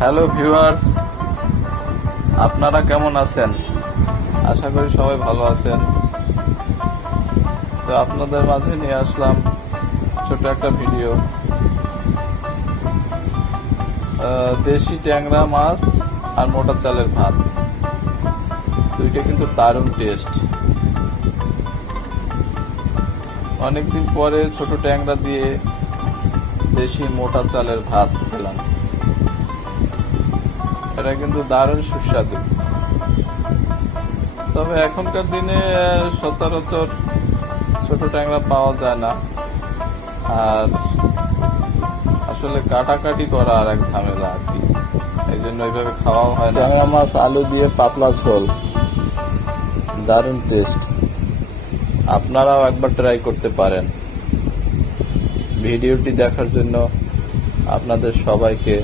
Hello viewers, আপনারা কেমন আছেন? আশা করি সবাই ভালো আছেন। তো আপনাদের মাঝে নিয়ে আসলাম ছোট একটা ভিডিও। দেশি ট্যাংরা মাছ আর মোটা চালের ভাত, দুইটা কিন্তু দারুণ টেস্ট। অনেকদিন পরে ছোট ট্যাংরা দিয়ে দেশি মোটা চালের ভাত খেলাম। এটা কিন্তু দারুণ সুস্বাদু। তবে এখনকার দিনে সচরাচর ছোট ট্যাংরা পাওয়া যায় না, আর আসলে কাটাকাটি করা আর এক ঝামেলা আর কি, এই জন্য ওইভাবে খাওয়াও হয় না। ট্যাংরা মাছ আলু দিয়ে পাতলা ঝোল, দারুণ টেস্ট। আপনারাও একবার ট্রাই করতে পারেন। ভিডিওটি দেখার জন্য আপনাদের সবাইকে